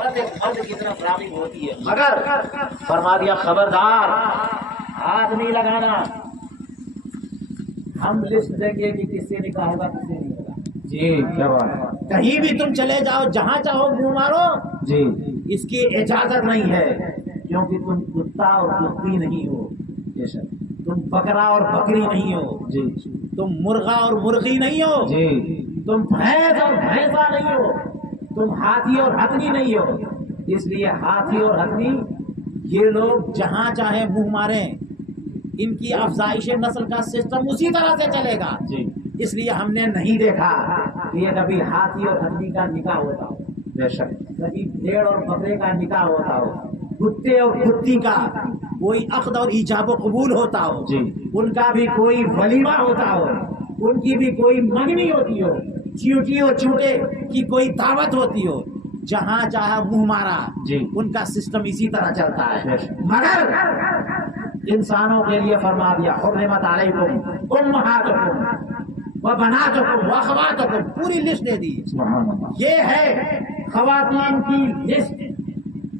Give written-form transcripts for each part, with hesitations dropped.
مرد کی طرف راغب ہوتی ہے، مگر فرما دیا خبردار ہاتھ نہیں لگانا. ہم لسٹ دیں گے کہ کس سے نکاح ہوگا کس سے نہیں ہوگا. جی کیا بات ہے. کہیں بھی تم چلے جاؤ، جہاں چاہو منہ مارو، جی اس کی اجازت نہیں ہے، کیونکہ تم کتا اور کتی نہیں ہو، بے شک. تم بکرا اور بکری نہیں ہو، جی تم مرغا اور مرغی نہیں ہو، جی تم بھینس اور بھینسا نہیں ہو، تم ہاتھی اور ہتنی نہیں ہو. اس لیے ہاتھی اور ہتنی یہ لوگ جہاں چاہیں منہ ماریں، ان کی افزائش نسل کا سسٹم اسی طرح سے چلے گا. جی اس لیے ہم نے نہیں دیکھا کہ یہ کبھی ہاتھی اور ہتنی کا نکاح ہوتا ہو، بے شک. کبھی بھیڑ اور بکرے کا نکاح ہوتا ہو، کتے اور کتی کا کوئی عقد اور ایجاب و قبول ہوتا ہو، جی. ان کا بھی کوئی ولیمہ ہوتا ہو، ان کی بھی کوئی منگنی ہوتی ہو، چیوٹی اور چوٹے کی کوئی دعوت ہوتی ہو، جہاں چاہا منہ مارا. جی. ان کا سسٹم اسی طرح چلتا ہے. بے شک. مگر انسانوں کے لیے فرما دیا حرمت علیکم امہاتکم وبناتکم واخواتکم، پوری لسٹ دے دی. سبحان اللہ. یہ ہے خواتین کی لسٹ.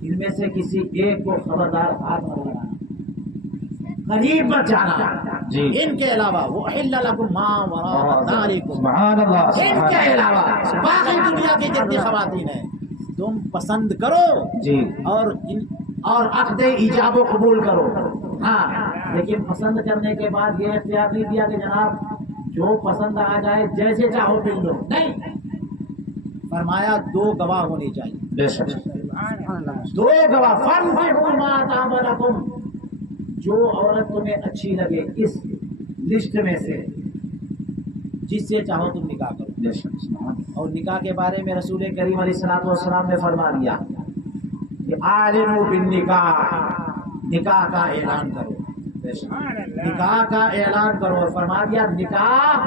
ان میں سے کسی ایک کو خبردار ہاتھ نہ لگانا، قریب مت جانا. جی. ان کے علاوہ وہ احل لکم ما وراء ذالکم، سبحان اللہ. ان کے سبحان علاوہ باقی دنیا کی جتنی خواتین ہیں تم پسند کرو جی اور عقد ایجاب و قبول کرو. ہاں، لیکن پسند کرنے کے بعد یہ اختیار نہیں دیا کہ جناب جو پسند آ جائے جیسے چاہو پھر لو. نہیں، فرمایا دو گواہ ہونے چاہیے. بے شک. دو گواہ. فانکحوا ما طاب لکم، جو عورت تمہیں اچھی لگے اس لسٹ میں سے جس سے چاہو تم نکاح کرو. بے شک. اور نکاح کے بارے میں رسول کریم علیہ الصلوۃ والسلام نے فرما دیا کہ اعلنوا بالنکاح، نکاح کا اعلان کرو. نکاح کا اعلان کرو. اور فرما دیا نکاح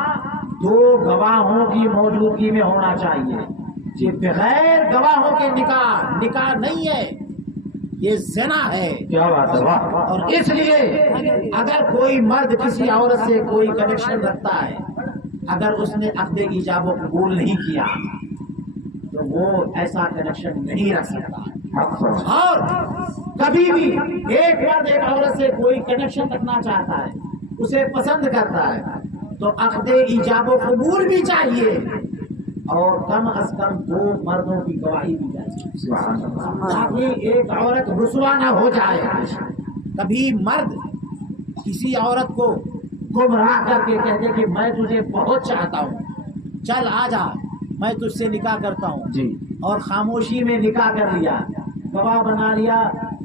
دو گواہوں کی موجودگی میں ہونا چاہیے. یہ بغیر گواہوں کے نکاح نہیں ہے، یہ زنا ہے. کیا بات ہے. واہ. اور اس لیے اگر کوئی مرد کسی عورت سے کوئی کنیکشن رکھتا ہے، اگر اس نے عقد ایجاب و قبول نہیں کیا تو وہ ایسا کنیکشن نہیں رکھ سکتا. اور کبھی بھی ایک مرد ایک عورت سے کوئی کنیکشن رکھنا چاہتا ہے، اسے پسند کرتا ہے، تو عقد ایجاب و قبول بھی چاہیے اور کم از کم دو مردوں کی گواہی بھی چاہیے، تاکہ ایک عورت رسوا نہ ہو جائے. کبھی مرد کسی عورت کو گمراہ کر کے کہتے کہ میں تجھے بہت چاہتا ہوں، چل آ جا میں تجھ سے نکاح کرتا ہوں. جی. اور خاموشی میں نکاح کر لیا، گواہ بنا لیا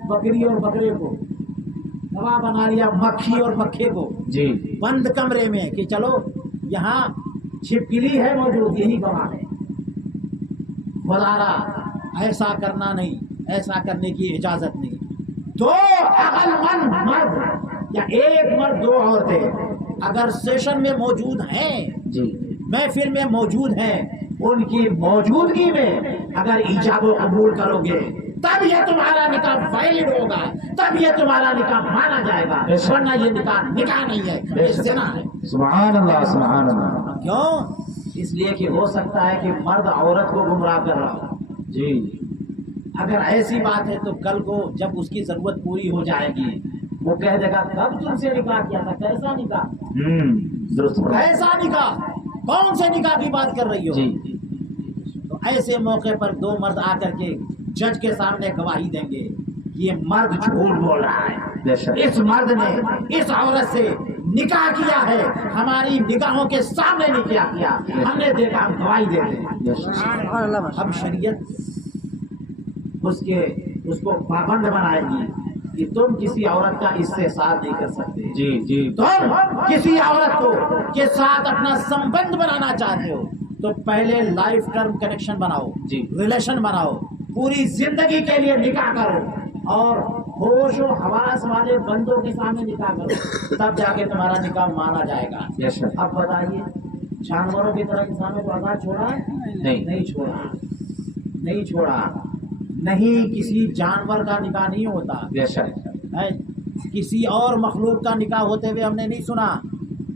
بکری اور بکرے کو، گواہ بنا لیا مکھی اور مکھے کو، جی. بند کمرے میں کہ چلو یہاں چھپکلی ہے موجود، یہی گواہ ہے. خدارا ایسا کرنا نہیں، ایسا کرنے کی اجازت نہیں. دو عقل مند مرد یا ایک مرد دو عورتیں اگر سیشن میں موجود ہیں، جی. محفل میں موجود ہیں، ان کی موجودگی میں اگر ایجاب و قبول کرو گے تب یہ تمہارا نکاح ویلڈ ہوگا، تب یہ تمہارا نکاح مانا جائے گا، ورنہ یہ نکاح نہیں ہے، یہ زنا ہے. سبحان اللہ. سبحان اللہ. کیوں؟ اس لیے کہ ہو سکتا ہے کہ مرد عورت کو گمراہ کر رہا ہو. جی. اگر ایسی بات ہے تو کل کو جب اس کی ضرورت پوری ہو جائے گی وہ کہہ دے گا کب تم سے نکاح کیا تھا، کیسا نکاح، درست. کیسا نکاح، کون سے نکاح کی بات کر رہی ہو. جی. تو ایسے موقع پر دو مرد آ کر کے جج کے سامنے گواہی دیں گے یہ مرد جھوٹ بول رہا ہے، بے شک. اس مرد نے اس عورت سے نکاح کیا ہے، ہماری نگاہوں کے سامنے نکاح کیا، ہم نے دیکھا، ہم گواہی دیتے ہیں. اب شریعت اس کو پابند بنائے گی کہ تم کسی عورت کا اس سے ساتھ نہیں کر سکتے. جی. جی. تم کسی عورت کو کے ساتھ اپنا سمبند بنانا چاہتے ہو تو پہلے لائف ٹرم کنیکشن بناؤ، جی. ریلیشن بناؤ، پوری زندگی کے لیے نکاح کرو اور ہوش و حواس والے بندوں کے سامنے نکاح کرو، تب جا کے تمہارا نکاح مانا جائے گا. Yes, sir. اب بتائیے جانوروں کی طرح انسانوں کو آزاد چھوڑا ہے؟ نہیں چھوڑا، نہیں چھوڑا. نہیں، کسی جانور کا نکاح نہیں ہوتا. Yes, sir. کسی اور مخلوق کا نکاح ہوتے ہوئے ہم نے نہیں سنا،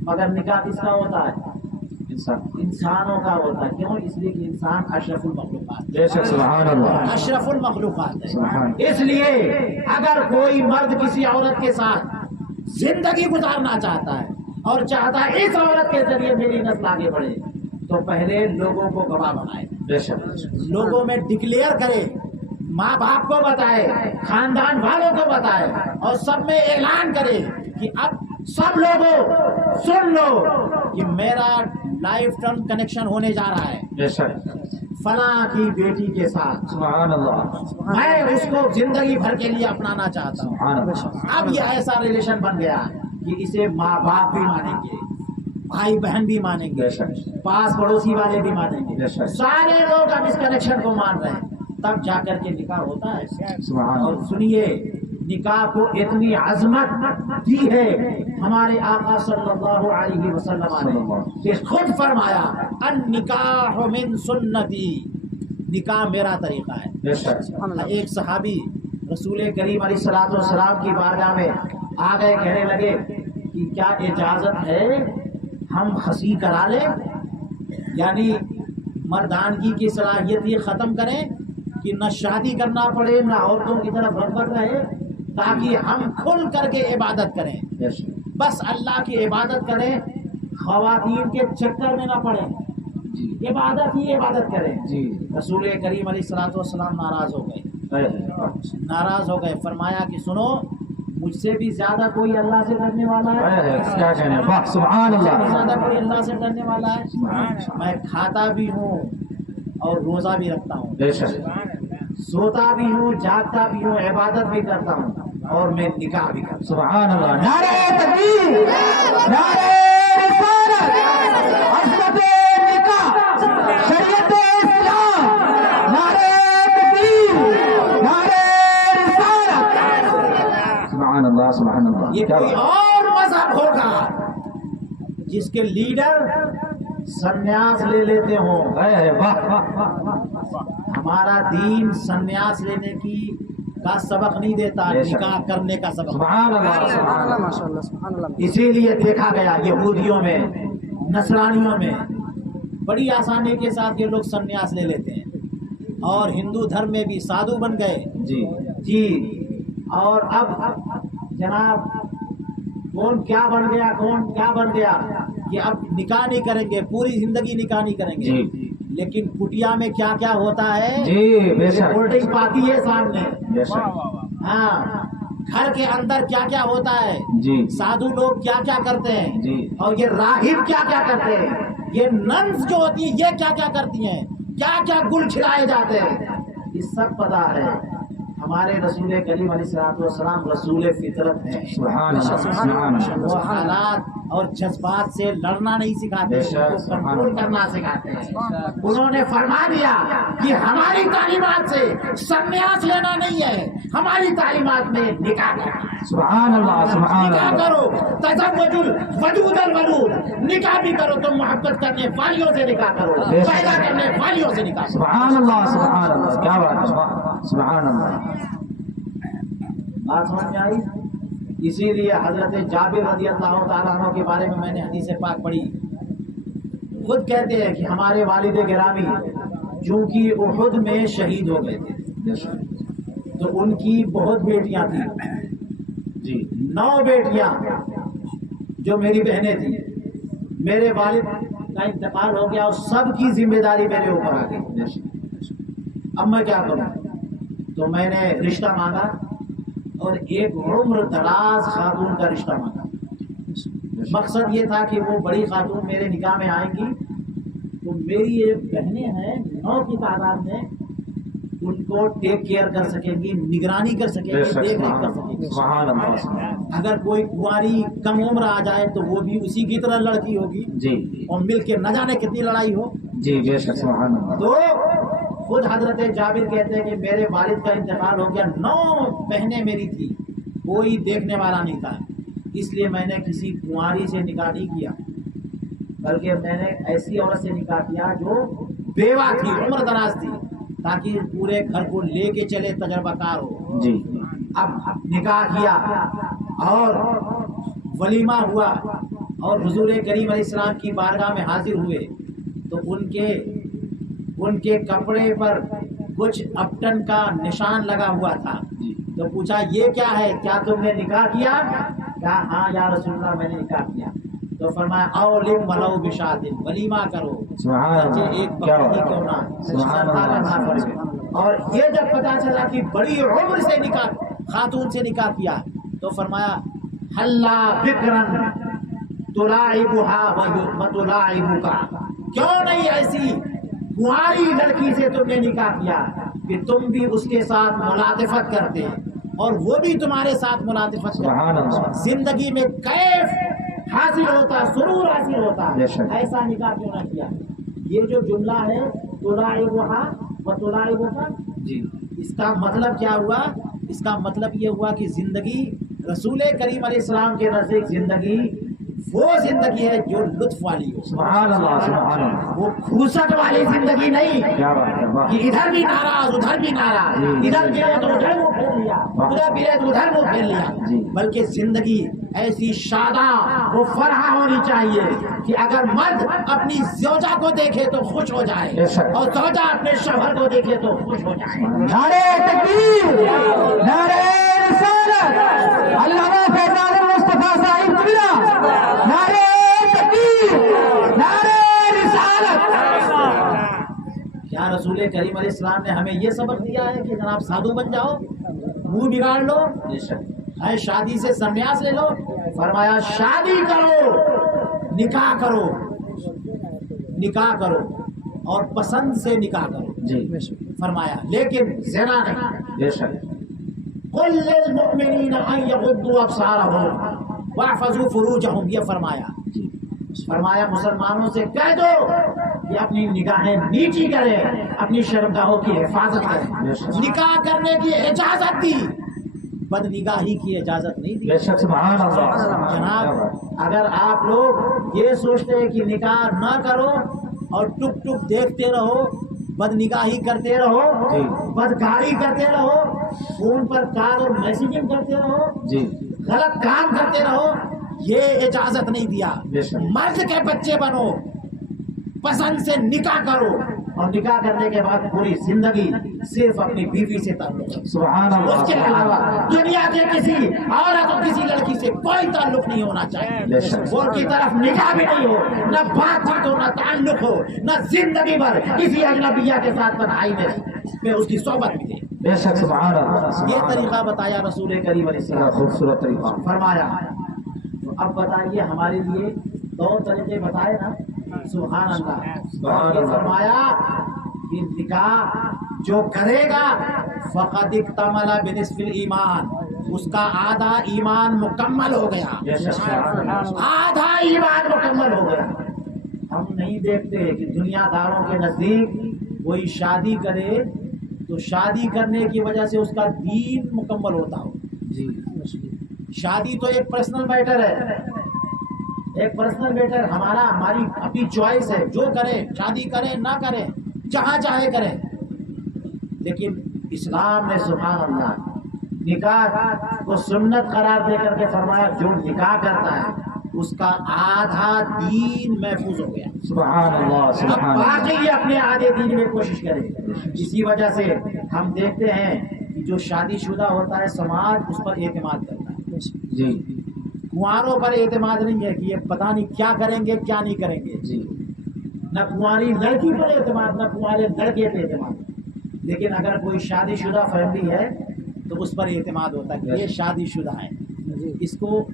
مگر نکاح کس کا ہوتا ہے؟ انسانوں کا ہوتا ہے. کیوں؟ اس لیے کہ انسان اشرف المخلوقات ہے. بے شک سبحان اللہ. اشرف المخلوقات سبحان. ہے. اس لیے اگر کوئی مرد کسی عورت کے ساتھ زندگی گزارنا چاہتا ہے اور چاہتا ہے اس عورت کے ذریعے میری نسل آگے بڑھے، تو پہلے لوگوں کو گواہ بنائے، بے شک. لوگوں میں ڈکلیئر کرے، ماں باپ کو بتائے، خاندان والوں کو بتائے، اور سب میں اعلان کرے کہ اب سب لوگوں سن لو کہ میرا لائف ٹائم کنیکشن ہونے جا رہا ہے بے شک فلاں کی بیٹی کے ساتھ. سبحان اللہ. میں اس کو زندگی بھر کے لیے اپنانا چاہتا ہوں. سبحان اللہ. اب یہ ایسا ریلیشن بن گیا کہ اسے ماں باپ بھی مانیں گے، بھائی بہن بھی مانیں گے، بے شک. پاس پڑوسی والے بھی مانیں گے، بے شک. سارے لوگ اب اس کنیکشن کو مان رہے ہیں. تب جا کر کے نکاح ہوتا ہے. سبحان اور اللہ. سنیے، نکاح کو اتنی عظمت دی ہے ہمارے آقا صلی اللہ علیہ وسلم نے کہ خود فرمایا النکاح من سنتی، نکاح میرا طریقہ ہے. بے شک. ایک صحابی رسول کریم علیہ الصلوۃ والسلام کی بارگاہ میں آ گئے، کہنے لگے کہ کیا اجازت ہے ہم خصی کرا لیں، یعنی مردانگی کی صلاحیت یہ ختم کریں کہ نہ شادی کرنا پڑے نہ عورتوں کی طرف رغبت رہے، تاکہ ہم کھل کر کے عبادت کریں، بے شک. بس اللہ کی عبادت کریں، خواتین کے چکر میں نہ پڑیں، جی عبادت ہی عبادت کریں. جی. رسول کریم علیہ الصلوۃ والسلام ناراض ہو گئے، ناراض ہو گئے. فرمایا کہ سنو، مجھ سے بھی زیادہ کوئی اللہ سے ڈرنے والا ہے؟ کیا کہنے. واہ سبحان مجھ سے بھی اللہ. زیادہ کوئی اللہ سے ڈرنے والا ہے؟ میں کھاتا بھی ہوں اور روزہ بھی رکھتا ہوں، بے شک. سوتا بھی ہوں، جاگتا بھی ہوں، عبادت بھی کرتا ہوں، اور میں نکاح بھی کرتا ہوں. سبحان اللہ. نعرہ تکبیر، نعرہ رسالت، عظمت نکاح، شریعت اسلام، نعرہ تکبیر، نعرہ رسالت. سبحان اللہ سبحان اللہ. یہ کیا کوئی بات. اور مذہب ہوگا جس کے لیڈر سنیاس لے لیتے ہوں. واہ واہ واہ. ہمارا دین سنیاس لینے کی کا سبق نہیں دیتا، بے شک. نکاح کرنے کا سبق. سبحان اللہ سبحان اللہ. اسی لیے دیکھا گیا یہودیوں میں، نصرانیوں میں بڑی آسانی کے ساتھ یہ لوگ سنیاس لے لیتے ہیں، اور ہندو دھرم میں بھی سادھو بن گئے. جی جی. اور اب جناب کون کیا بن گیا، کون کیا بن گیا کہ اب نکاح نہیں کریں گے، پوری زندگی نکاح نہیں کریں گے. جی لیکن کٹیا میں کیا کیا ہوتا ہے، جی. بے شک کولڈ ڈرنک پاتی ہے سامنے. بے شک. ہاں، گھر کے اندر کیا کیا ہوتا ہے، جی سادھو لوگ کیا کیا کرتے ہیں، جی. اور یہ راہب کیا کیا کرتے ہیں، یہ ننس جو ہوتی ہیں یہ کیا کیا کرتی ہیں، کیا کیا گل کھلائے جاتے ہیں، یہ سب پتہ ہے. ہمارے رسول کریم علیہ الصلوۃ والسلام رسول فطرت ہیں. سبحان اللہ سبحان وہ اللہ. حالات اور جذبات سے لڑنا نہیں سکھاتے، بے ان شک. کو کنٹرول کرنا سکھاتے ہیں. انہوں نے فرما دیا کہ ہماری تعلیمات سے سنیاس لینا نہیں ہے، ہماری تعلیمات میں نکاح کرنا ہے. سبحان اللہ سبحان نکاح اللہ. کرو، تزوج الودود الولود، نکاح بھی کرو تو محبت کرنے والیوں سے نکاح کرو، بے شک. پیدا کرنے والیوں سے نکاح کرو. سبحان اللہ سبحان اللہ. کیا بات ہے. سبحان اللہ. بات سمجھ میں آئی؟ اسی لیے حضرت جابر رضی اللہ تعالیٰ عنہ کے بارے میں میں نے حدیث پاک پڑھی. خود کہتے ہیں کہ ہمارے والد گرامی چونکہ احد میں شہید ہو گئے تھے، تو ان کی بہت بیٹیاں تھیں، جی 9 بیٹیاں جو میری بہنیں تھیں. میرے والد کا انتقال ہو گیا اور سب کی ذمہ داری میرے اوپر آ گئی. اب میں کیا کروں؟ تو میں نے رشتہ مانگا، اور ایک عمر دراز خاتون کا رشتہ مانگا. مقصد یہ تھا کہ وہ بڑی خاتون میرے نکاح میں آئیں گی تو میری ایک بہنیں ہیں 9 کی تعداد میں، ان کو ٹیک کیئر کر سکیں گی، نگرانی کر سکیں گی، دیکھ ریکھ کر سکیں گی. سبحان اللہ. اگر کوئی کنواری کم عمر آ جائے تو وہ بھی اسی کی طرح لڑکی ہوگی، جی اور مل کے نہ جانے کتنی لڑائی ہو. جی. بے شک. سبحان اللہ. تو خود حضرت جابر کہتے ہیں کہ میرے والد کا انتقال ہو گیا، 9 بہنیں میری تھی، کوئی دیکھنے والا نہیں تھا. اس لیے میں نے کسی کنواری سے نکاح نہیں کیا، بلکہ میں نے ایسی عورت سے نکاح کیا جو بیوہ تھی، عمر دراز تھی، تاکہ پورے گھر کو لے کے چلے، تجربہ کار ہو. جی اب نکاح کیا اور ولیمہ ہوا اور حضور کریم علیہ السلام کی بارگاہ میں حاضر ہوئے تو ان کے کپڑے پر کچھ اپٹن کا نشان لگا ہوا تھا. تو پوچھا یہ کیا ہے, کیا تم نے نکاح کیا؟ کہا ہاں یا رسول اللہ میں نے نکاح کیا. تو فرمایا اولم ولو بشات, ولیمہ کرو, ایک بکری کیوں نہ. اور یہ جب پتا چلا کہ بڑی عمر سے نکاح خاتون سے نکاح کیا تو فرمایا حلا بکرن تلاعبها وتلاعبك, کیوں نہیں ایسی کنواری لڑکی سے تم نے نکاح کیا کہ تم بھی اس کے ساتھ ملاطفت کرتے اور وہ بھی تمہارے ساتھ ملاطفت کرتے, زندگی میں کیف حاصل ہوتا, سرور حاصل ہوتا, ایسا نکاح کیوں نہ کیا. یہ جو جملہ ہے تلاعبها وتلاعبك, اس کا مطلب کیا ہوا؟ اس کا مطلب یہ ہوا کہ زندگی رسول کریم علیہ السلام کے نزدیک زندگی وہ زندگی ہے جو لطف والی ہو. سبحان اللہ, سبحان اللہ. وہ کھوسٹ والی زندگی نہیں کہ ادھر بھی ناراض ادھر بھی ناراض, ادھر گرے تو ادھر منہ پھیر لیا, ادھر گرے تو ادھر منہ پھیر لیا, بلکہ زندگی ایسی شاداں وہ فرحہ ہونی چاہیے کہ اگر مرد اپنی زوجہ کو دیکھے تو خوش ہو جائے اور زوجہ اپنے شوہر کو دیکھے تو خوش ہو جائے. نعرہ تکبیر, نعرہ رسالت, علامہ فیضان مصطفیٰ صاحب قبلہ, نعرہ تکبیر, نعرہ رسالت. کیا رسول کریم علیہ السلام نے ہمیں یہ سبق دیا ہے کہ جناب سادھو بن جاؤ, منہ بگاڑ لو, ہے شادی سے سنیاس لے لو؟ فرمایا شادی کرو, نکاح کرو, نکاح کرو اور پسند سے نکاح کرو. فرمایا لیکن زنا نہیں. قل للمؤمنین ان یغضوا ابصارهم واحفظوا فروجهم, یہ فرمایا مسلمانوں سے کہہ دو کہ اپنی نگاہیں نیچی کریں, اپنی شرمگاہوں کی حفاظت کریں. نکاح کرنے کی اجازت دی, بد نگاہی کی اجازت نہیں دی. جناب اگر آپ لوگ یہ سوچتے ہیں کہ نکاح نہ کرو اور ٹک ٹک دیکھتے رہو, بد نگاہی کرتے رہو, بدکاری کرتے رہو, فون پر کال اور میسیجنگ کرتے رہو, غلط کام کرتے رہو, یہ اجازت نہیں دیا. مرد کے بچے بنو, پسند سے نکاح کرو اور نکاح کرنے کے بعد پوری زندگی صرف اپنی بیوی سے تعلق. اس کے علاوہ دنیا کے کسی عورت اور کسی لڑکی سے کوئی تعلق نہیں ہونا چاہیے. وہ کی طرف نکاح بھی نہیں ہو, نہ بات چیت ہو, نہ تعلق ہو, نہ زندگی بھر کسی اجنبیہ کے ساتھ تنہائی میں اس کی صحبت بھی دے. یہ طریقہ بتایا رسول کریم علیہ السلام, خوبصورت طریقہ فرمایا. اب بتائیے ہمارے لیے دو طریقے بتائے نا. سبحان اللہ. فرمایا کہ نکاح جو کرے گا فقد اکتمل بنصف الایمان, اس کا آدھا ایمان مکمل ہو گیا, آدھا ایمان مکمل ہو گیا. ہم نہیں دیکھتے کہ دنیا داروں کے نزدیک کوئی شادی کرے تو شادی کرنے کی وجہ سے اس کا دین مکمل ہوتا ہو. شادی تو ایک پرسنل میٹر ہے, ایک پرسنل میٹر, ہماری اپنی چوائس ہے, جو کرے شادی کرے نہ کرے, جہاں چاہے کرے. لیکن اسلام نے سبحان اللہ نکاح کو سنت قرار دے کر کے فرمایا جو نکاح کرتا ہے اس کا آدھا دین محفوظ ہو گیا. سبحان اللہ, سبحان اللہ. باقی اپنے آدھے دین میں کوشش کرے. اسی وجہ سے ہم دیکھتے ہیں کہ جو شادی شدہ ہوتا ہے سماج اس پر اعتماد کرتا ہے. کنواروں پر اعتماد نہیں ہے کہ یہ پتہ نہیں کیا کریں گے کیا نہیں کریں گے. نہ کنواری لڑکی پر اعتماد, نہ کنوارے لڑکے پر اعتماد. لیکن اگر کوئی شادی شدہ فیملی ہے تو اس پر اعتماد ہوتا ہے کہ یہ شادی شدہ ہے, اس کو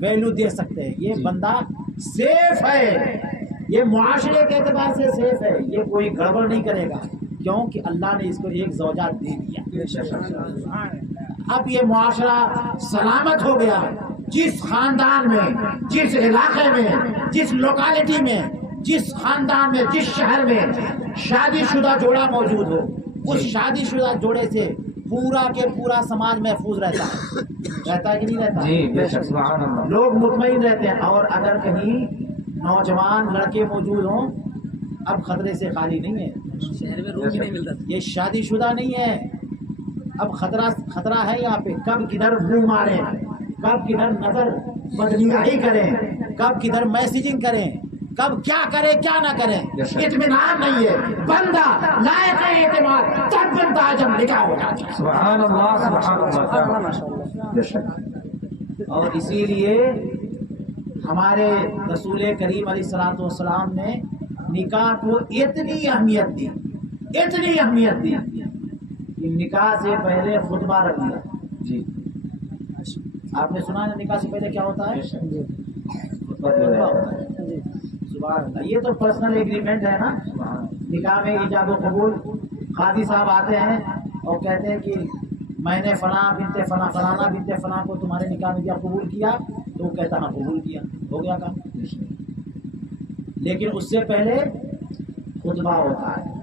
ویلو دے سکتے ہیں, یہ بندہ سیف ہے, یہ معاشرے کے اعتبار سے سیف ہے, یہ کوئی گڑبڑ نہیں کرے گا کیونکہ اللہ نے اس کو ایک زوجہ دے دیا. اب یہ معاشرہ سلامت ہو گیا. جس خاندان میں, جس علاقے میں, جس لوکیلٹی میں, جس خاندان میں, جس شہر میں شادی شدہ جوڑا موجود ہو, اس شادی شدہ جوڑے سے پورا کے پورا سماج محفوظ رہتا ہے کہ نہیں رہتا؟ لوگ مطمئن رہتے ہیں. اور اگر کہیں نوجوان لڑکے موجود ہوں, اب خطرے سے خالی نہیں ہے. شہر میں روم ہی نہیں ملتا, یہ شادی شدہ نہیں ہے. اب خطرہ ہے یہاں پہ, کب کدھر منہ مارے, کب کدھر نظر بدنگاہی کریں, کب کدھر میسیجنگ کریں، کب کیا کرے کیا نہ کریں، اطمینان نہیں ہے. بندہ لائق ہے اعتماد تب بنتا ہے جب نکاح ہو جاتا ہے. سبحان اللہ سبحان اللہ. بے شک. اور اسی لیے ہمارے رسول کریم علیہ الصلوۃ والسلام نے نکاح کو اتنی اہمیت دی کہ نکاح سے پہلے خطبہ رکھ دیا. جی آپ نے سنا ہے نکاح سے پہلے کیا ہوتا ہے؟ خطبہ ہوتا ہے. سبحان اللہ. یہ تو پرسنل ایگریمنٹ ہے نا. نکاح میں ایجاب و قبول، قاضی صاحب آتے ہیں اور کہتے ہیں کہ میں نے فلاں بنت فلاں فلانا بنت فلاں کو تمہارے نکاح میں کیا قبول کیا، تو وہ کہتا ہاں قبول کیا، ہو گیا کام. لیکن اس سے پہلے خطبہ ہوتا ہے.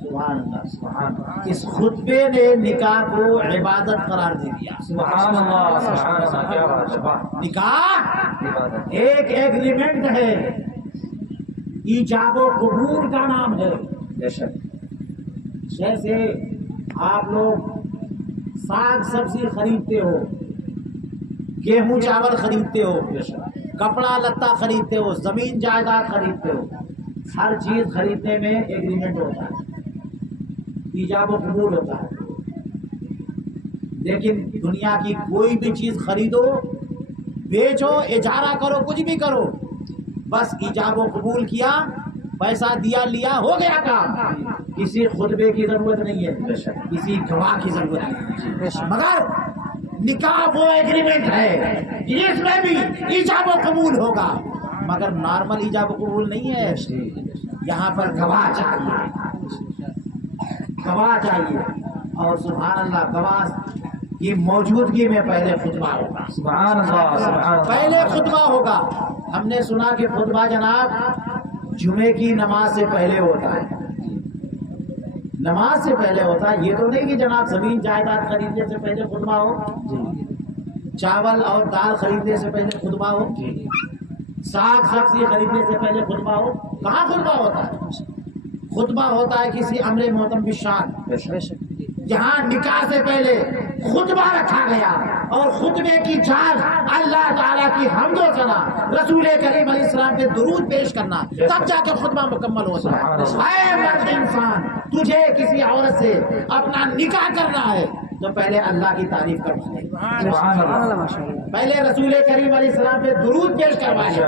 سبحان اللہ سبحان اللہ. اس خطبے نے نکاح کو عبادت قرار دے دیا. سبحان اللہ سبحان اللہ. کیا بات ہے. نکاح ایک ایگریمنٹ ہے، ایجاب و قبول کا نام ہے. بے شک. جیسے آپ لوگ ساگ سبزی خریدتے ہو، گیہوں چاول خریدتے ہو، کپڑا لتا خریدتے ہو، زمین جائیداد خریدتے ہو، ہر چیز خریدنے میں ایگریمنٹ ہوتا ہے، ایجاب و قبول ہوتا ہے. لیکن دنیا کی کوئی بھی چیز خریدو، بیچو، اجارہ کرو، کچھ بھی کرو، بس ایجاب و قبول کیا، پیسہ دیا، لیا، ہو گیا کام. کسی خطبے کی ضرورت نہیں ہے، کسی گواہ کی ضرورت نہیں ہے. مگر نکاح وہ ایگریمنٹ ہے اس میں بھی ایجاب و قبول ہوگا، مگر نارمل ایجاب و قبول نہیں ہے. یہاں پر گواہ چاہیے. اور سبحان اللہ، گواہ کی موجودگی میں پہلے خطبہ ہوگا. سبحان اللہ سبحان اللہ. پہلے خطبہ ہوگا. ہم نے سنا کہ خطبہ جناب جمعے کی نماز سے پہلے ہوتا ہے. نماز سے پہلے ہوتا ہے. یہ تو نہیں کہ جناب زمین جائیداد خریدنے سے پہلے خطبہ ہو، چاول اور دال خریدنے سے پہلے خطبہ ہو، ساگ سبزی خریدنے سے پہلے خطبہ ہو. کہاں خطبہ ہوتا ہے؟ خطبہ ہوتا ہے کسی امر محتم بالشان. جہاں نکاح سے پہلے خطبہ رکھا گیا اور خطبے کی جان اللہ تعالیٰ کی حمد و ثنا، رسول کریم علیہ السلام کے درود پیش کرنا، تب جا کے خطبہ مکمل ہوتا ہے. اے مرد انسان، تجھے کسی عورت سے اپنا نکاح کرنا ہے تو پہلے اللہ کی تعریف کروا لے، پہلے رسول کریم علیہ السلام پہ درود پیش کروا لے،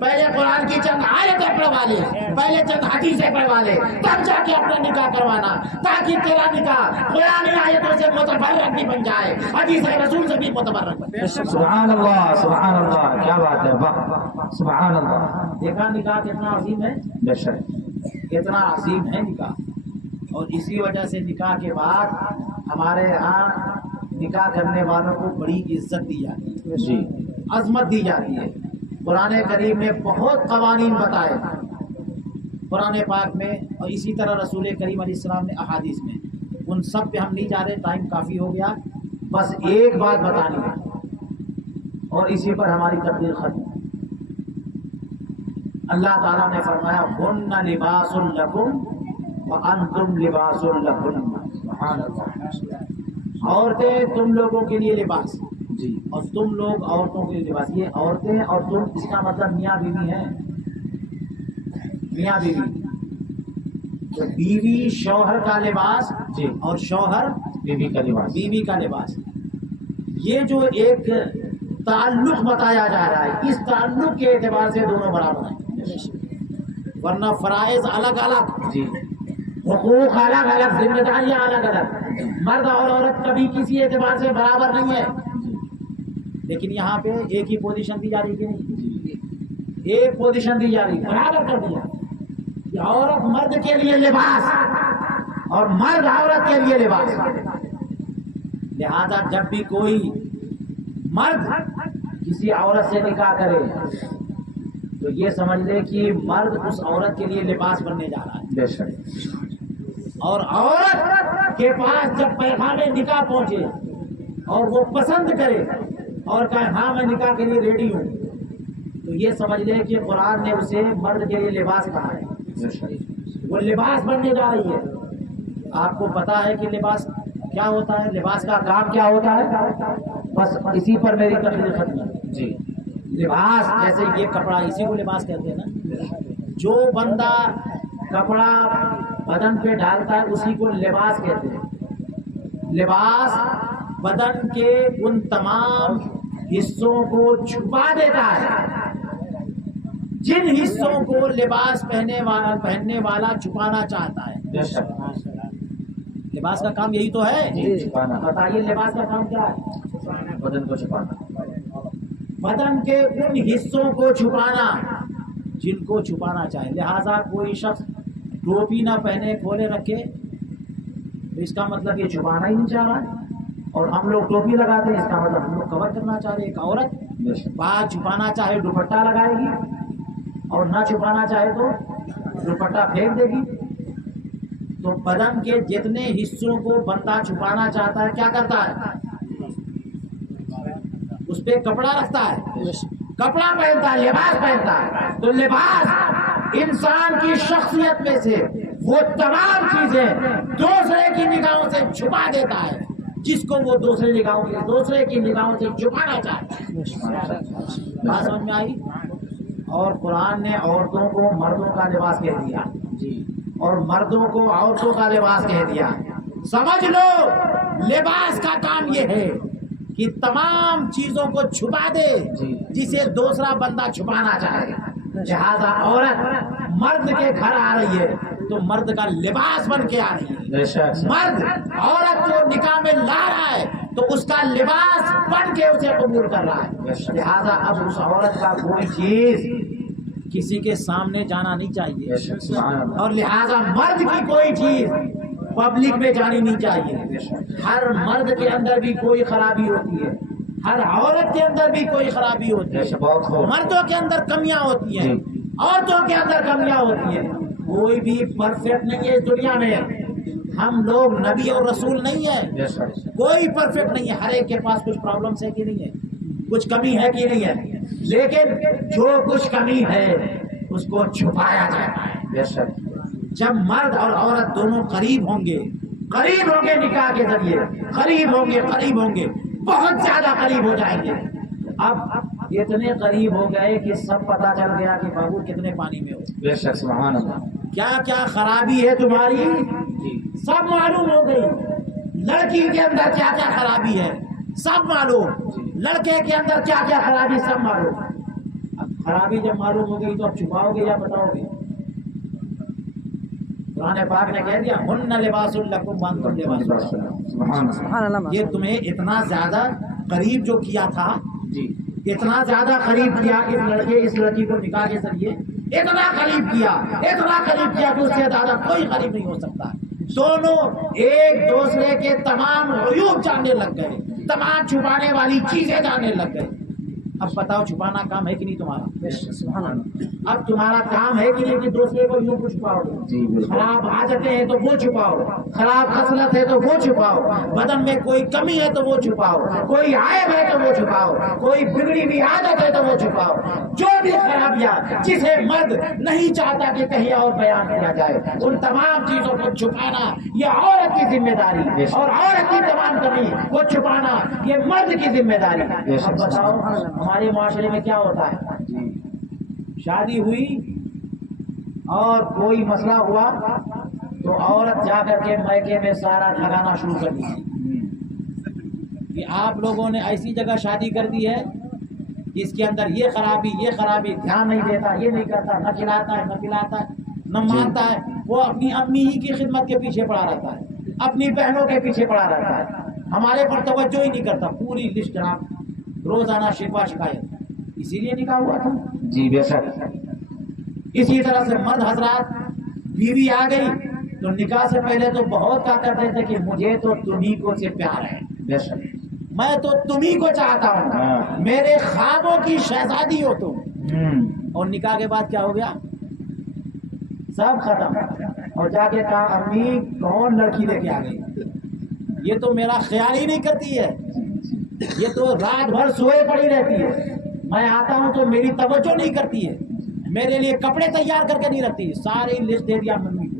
پہلے قرآن کی چند آیتیں پڑھوا لے، پہلے چند حدیثیں پڑھوا لے، تب جا کے اپنا نکاح کروانا، تاکہ تیرا نکاح قرآن آیتوں سے متبرک بھی بن جائے، حدیث رسول سے بھی متبرک بن جائے. سبحان اللہ سبحان اللہ. کیا بات ہے. واہ سبحان اللہ. دیکھا نکاح کتنا عظیم ہے. بے شک. کتنا عظیم ہے نکاح. اور اسی وجہ سے نکاح کے بعد ہمارے یہاں نکاح کرنے والوں کو بڑی عزت دی جاتی ہے، جی عظمت دی جاتی ہے. قرآن کریم نے بہت قوانین بتائے قرآن پاک میں، اور اسی طرح رسول کریم علیہ السلام نے احادیث میں. ان سب پہ ہم نہیں جا رہے، ٹائم کافی ہو گیا. بس ایک بات بتانی ہے اور اسی پر ہماری تقریر ختم. اللہ تعالیٰ نے فرمایا ہن لباس لکم وانتم لباس لہن. سبحان اللہ. عورتیں تم لوگوں کے لیے لباس، جی اور تم لوگ عورتوں کے لیے لباس. یہ عورتیں اور تم، اس کا مطلب میاں بیوی ہیں. میاں بیوی، تو بیوی شوہر کا لباس، جی اور شوہر بیوی کا لباس. بیوی کا لباس. یہ جو ایک تعلق بتایا جا رہا ہے، اس تعلق کے اعتبار سے دونوں برابر ہیں، ورنہ فرائض الگ الگ، جی حقوق الگ الگ، ذمہ داریاں الگ الگ. مرد اور عورت کبھی کسی اعتبار سے برابر نہیں ہے. لیکن یہاں پہ ایک ہی پوزیشن دی جا رہی کہ نہیں؟ ایک پوزیشن دی جا رہی، برابر کر دیا کہ عورت مرد کے لیے لباس اور مرد عورت کے لیے لباس. لہذا جب بھی کوئی مرد کسی عورت سے نکاح کرے تو یہ سمجھ لے کہ مرد اس عورت کے لیے لباس بننے جا رہا ہے. بے شک. اور عورت کے پاس جب پیغام نکاح پہنچے اور وہ پسند کرے اور کہے ہاں میں نکاح کے لیے ریڈی ہوں، تو یہ سمجھ لے کہ قرآن نے اسے مرد کے لیے لباس کہا ہے، وہ لباس بننے جا رہی ہے. آپ کو پتا ہے کہ لباس کیا ہوتا ہے، لباس کا کام کیا ہوتا ہے؟ بس اسی پر میری تقریر ختم ہے. جی لباس جیسے یہ کپڑا، اسی کو لباس کہتے ہیں نا. جو بندہ کپڑا بدن پہ ڈالتا ہے اسی کو لباس کہتے ہیں. لباس بدن کے ان تمام حصوں کو چھپا دیتا ہے جن حصوں کو لباس پہننے والا چھپانا چاہتا ہے. بے شک. لباس کا کام یہی تو ہے. بتائیے لباس کا کام کیا ہے؟ بدن کو چھپانا. بدن کے ان حصوں کو چھپانا جن کو چھپانا چاہے. لہذا کوئی شخص ٹوپی نہ پہنے کھولے رکھے تو اس کا مطلب یہ چھپانا ہی نہیں چاہ رہا ہے. اور ہم لوگ ٹوپی لگاتے ہیں، اس کا مطلب ہم لوگ کور کرنا چاہ رہے ہیں. ایک عورت بات چھپانا چاہے دوپٹہ لگائے گی اور نہ چھپانا چاہے تو دوپٹہ پھینک دے گی. تو بدن کے جتنے حصوں کو بندہ چھپانا چاہتا ہے کیا کرتا ہے؟ اس پہ کپڑا رکھتا ہے، کپڑا پہنتا ہے، لباس پہنتا ہے. تو لباس انسان کی شخصیت میں سے وہ تمام چیزیں دوسرے کی نگاہوں سے چھپا دیتا ہے جس کو وہ دوسرے کی نگاہوں سے چھپانا چاہتا ہے. بات سمجھ میں آئی؟ اور قرآن نے عورتوں کو مردوں کا لباس کہہ دیا اور مردوں کو عورتوں کا لباس کہہ دیا. سمجھ لو لباس کا کام یہ ہے کہ تمام چیزوں کو چھپا دے جسے دوسرا بندہ چھپانا چاہے. لہذا عورت مرد کے گھر آ رہی ہے تو مرد کا لباس بن کے آ رہی ہے. مرد عورت کو نکاح میں لا رہا ہے تو اس کا لباس بن کے اسے قبول کر رہا ہے. لہذا اب اس عورت کا کوئی چیز کسی کے سامنے جانا نہیں چاہیے اور لہذا مرد کی کوئی چیز پبلک میں جانی نہیں چاہیے. ہر مرد کے اندر بھی کوئی خرابی ہوتی ہے، ہر عورت کے اندر بھی کوئی خرابی ہوتی ہے. مردوں کے اندر کمیاں ہوتی ہیں، عورتوں کے اندر کمیاں ہوتی ہیں. کوئی بھی پرفیکٹ نہیں ہے اس دنیا میں. ہم لوگ نبی اور رسول نہیں ہیں، کوئی پرفیکٹ نہیں ہے. ہر ایک کے پاس کچھ پرابلمس ہے کہ نہیں ہے، کچھ کمی ہے کہ نہیں ہے. لیکن جو کچھ کمی ہے اس کو چھپایا جاتا ہے. جب مرد اور عورت دونوں قریب ہوں گے نکاح کے ذریعے، قریب ہوں گے بہت زیادہ قریب ہو جائیں گے. اب اتنے قریب ہو گئے کہ سب پتا چل گیا کہ بابو کتنے پانی میں ہو. بے شک. سبحان اللہ. کیا کیا خرابی ہے تمہاری سب معلوم ہو گئی. لڑکی کے اندر کیا کیا خرابی ہے سب معلوم، لڑکے کے اندر کیا کیا خرابی سب معلوم. اب خرابی جب معلوم ہو گئی تو اب چھپاؤ گے یا بتاؤ گے؟ قرآن پاک نے کہہ دیا ہن لباس لکم وانتم لباس لہن. یہ تمہیں اتنا زیادہ قریب جو کیا تھا، اتنا زیادہ قریب کیا اس لڑکی کو نکاح کے ذریعے، اتنا قریب کیا کہ اس سے زیادہ کوئی قریب نہیں ہو سکتا. دونوں ایک دوسرے کے تمام عیوب جاننے لگ گئے، تمام چھپانے والی چیزیں جاننے لگ گئے. اب بتاؤ چھپانا کام ہے کہ نہیں تمہارا؟ اب تمہارا کام ہے کہ نہیں کہ دوسرے کو یوں چھپاؤ؟ خراب عادتیں ہیں تو وہ چھپاؤ، خراب خصلت ہے تو وہ چھپاؤ، بدن میں کوئی کمی ہے تو وہ چھپاؤ، کوئی عیب ہے تو وہ چھپاؤ، کوئی بگڑی ہوئی عادت ہے تو وہ چھپاؤ. جو بھی خرابیاں جسے مرد نہیں چاہتا کہ کہیں اور بیان کیا جائے، ان تمام چیزوں کو چھپانا یہ عورت کی ذمہ داری، اور عورت کی تمام کمی کو چھپانا یہ مرد کی ذمہ داری. اب بتاؤ ہمارے معاشرے میں کیا ہوتا ہے؟ شادی ہوئی اور کوئی مسئلہ ہوا تو عورت جا کر کے میکے میں سارا ٹھگانا شروع کر دی کہ آپ لوگوں نے ایسی جگہ شادی کر دی ہے جس کے اندر یہ خرابی، دھیان نہیں دیتا، یہ نہیں کرتا، نہ کھلاتا ہے، نہ پلاتا ہے، نہ مانتا ہے. وہ اپنی امی ہی کی خدمت کے پیچھے پڑا رہتا ہے، اپنی بہنوں کے پیچھے پڑا رہتا ہے، ہمارے پر توجہ ہی نہیں کرتا. پوری لسٹ جناب، روزانہ شکوہ شکایت. اسی لیے نکاح ہوا تھا. جی بے شک. اسی طرح سے مرد حضرات، بیوی آ گئی تو نکاح سے پہلے تو بہت کہا کرتے تھے کہ مجھے تو تمہیں کو سے پیار ہے، بے شک. میں تو تمہیں کو چاہتا ہوں، میرے خوابوں کی شہزادی ہو تم. اور نکاح کے بعد کیا ہو گیا؟ سب ختم. اور جا کے کہا امی کون لڑکی لے کے آ گئی؟ یہ تو میرا خیال ہی نہیں کرتی ہے، یہ تو رات بھر سوئے پڑی رہتی ہے. میں آتا ہوں تو میری توجہ نہیں کرتی ہے، میرے لیے کپڑے تیار کر کے نہیں رکھتی. ساری لسٹ دے دیا ممی کو.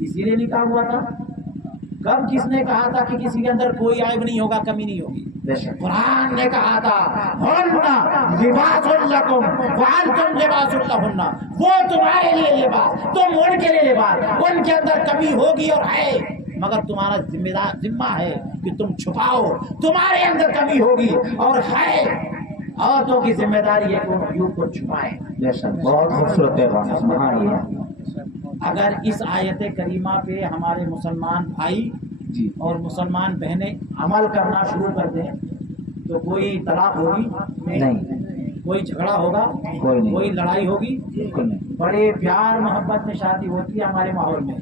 اسی لیے نکاح ہوا تھا. کب کس نے کہا تھا کہ کسی کے اندر کوئی عیب نہیں ہوگا, کمی نہیں ہوگی؟ قرآن نے کہا تھا ہن لباس لکم وانتم لباس لہن, وہ تمہارے لیے لباس, تم ان کے لیے لباس. ان کے اندر کمی ہوگی اور ہے, مگر تمہارا ذمہ ہے کہ تم چھپاؤ. تمہارے اندر کمی ہوگی اور ہے, عورتوں کی ذمہ داری ہے کہ ان عیوب کو چھپائیں. بہت خوبصورت ہے بات, سبحان اللہ. اگر اس آیت کریمہ پہ ہمارے مسلمان بھائی جی اور مسلمان بہنیں عمل کرنا شروع کر دیں تو کوئی طلاق ہوگی نہیں, کوئی جھگڑا ہوگا, کوئی نہیں, کوئی لڑائی ہوگی. بالکل نہیں. بڑے پیار محبت میں شادی ہوتی ہے ہمارے ماحول میں.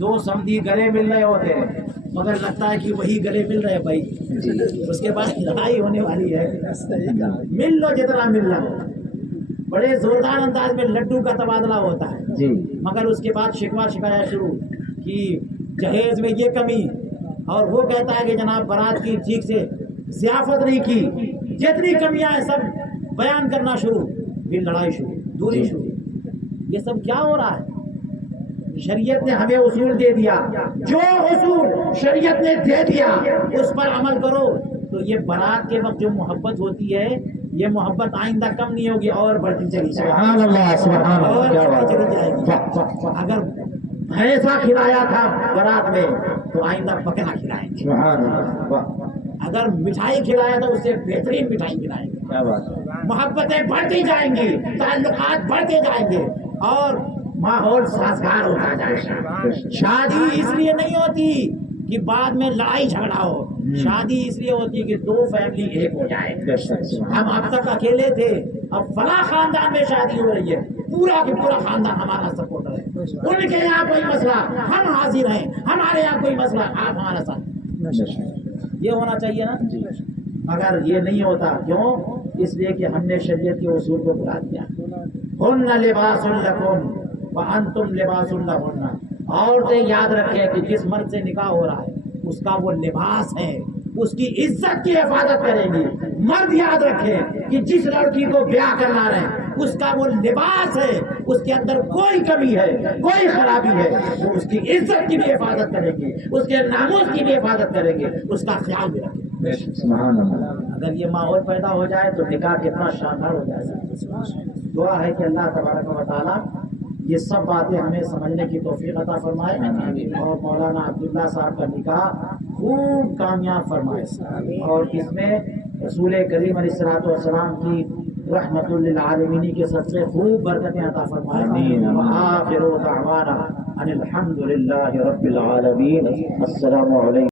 دو سمدھی گلے مل رہے ہوتے ہیں مگر لگتا ہے کہ وہی گلے مل رہے ہیں بھائی, اس کے بعد لڑائی ہونے والی ہے. مل لو جتنا مل رہا ہو, بڑے زوردار انداز میں لڈو کا تبادلہ ہوتا ہے جی مگر اس کے بعد شکوہ شکایت شروع کہ جہیز میں یہ کمی, اور وہ کہتا ہے کہ جناب بارات کی ٹھیک سے ضیافت نہیں کی, جتنی کمیاں ہیں سب بیان کرنا شروع, پھر لڑائی شروع, دوری شروع. یہ سب کیا ہو رہا ہے؟ شریعت نے ہمیں اصول دے دیا, جو اصول شریعت نے دے دیا اس پر عمل کرو. تو یہ بارات کے وقت جو محبت ہوتی ہے یہ محبت آئندہ کم نہیں ہوگی اور بڑھتی چلی جائے گی. سبحان اللہ, سبحان اللہ, اور کیا بڑھتی بات چلی ہے. جائے گی. اگر بھینسا کھلایا تھا بارات میں تو آئندہ بکرا کھلائیں گے. سبحان اللہ, واہ, اگر مٹھائی کھلایا تو اس سے بہترین مٹھائی کھلائیں گے. کیا بات ہے. محبتیں بڑھتی جائیں گی, تعلقات بڑھتے جائیں گے اور ماحول سازگار ہوتا جائے گا. شادی اس لیے نہیں ہوتی کہ بعد میں لڑائی جھگڑا ہو, شادی اس لیے ہوتی ہے کہ دو فیملی ایک ہو جائے. ہم اب تک اکیلے تھے, اب فلاں خاندان میں شادی ہو رہی ہے, پورا کہ پورا خاندان ہمارا سپورٹر ہے. ان کے یہاں کوئی مسئلہ ہم حاضر ہیں, ہمارے یہاں کوئی مسئلہ آپ ہمارا ساتھ. یہ ہونا چاہیے نا, مگر یہ نہیں ہوتا. کیوں؟ اس لیے کہ ہم نے شریعت کے اصول کو بھلا دیا. ہن لباس لکم وانتم لباس لہن. عورتیں یاد رکھیں کہ جس مرد سے نکاح ہو رہا ہے اس کا وہ لباس ہے, اس کی عزت کی حفاظت کریں گی. مرد یاد رکھیں کہ جس لڑکی کو بیاہ کرنا رہے اس کا وہ لباس ہے, اس کے اندر کوئی کمی ہے, کوئی خرابی ہے, وہ اس کی عزت کی بھی حفاظت کریں گے, اس کے ناموس کی بھی حفاظت کریں گے, اس کا خیال بھی رکھیں. سبحان اللہ. اگر یہ ماحول پیدا ہو جائے تو نکاح کتنا شاندار ہو جائے گا. دعا ہے کہ اللہ تبارک و تعالیٰ یہ سب باتیں ہمیں سمجھنے کی توفیق عطا فرمائے اور مولانا عبداللہ صاحب کا نکاح خوب کامیاب فرمائے اور اس میں رسول کریم علیہ الصلوۃ والسلام کی رحمت للعالمین کے صدقے خوب برکتیں عطا فرمائے. وآخر دعوانا ان الحمد للہ رب العالمین. السلام علیکم.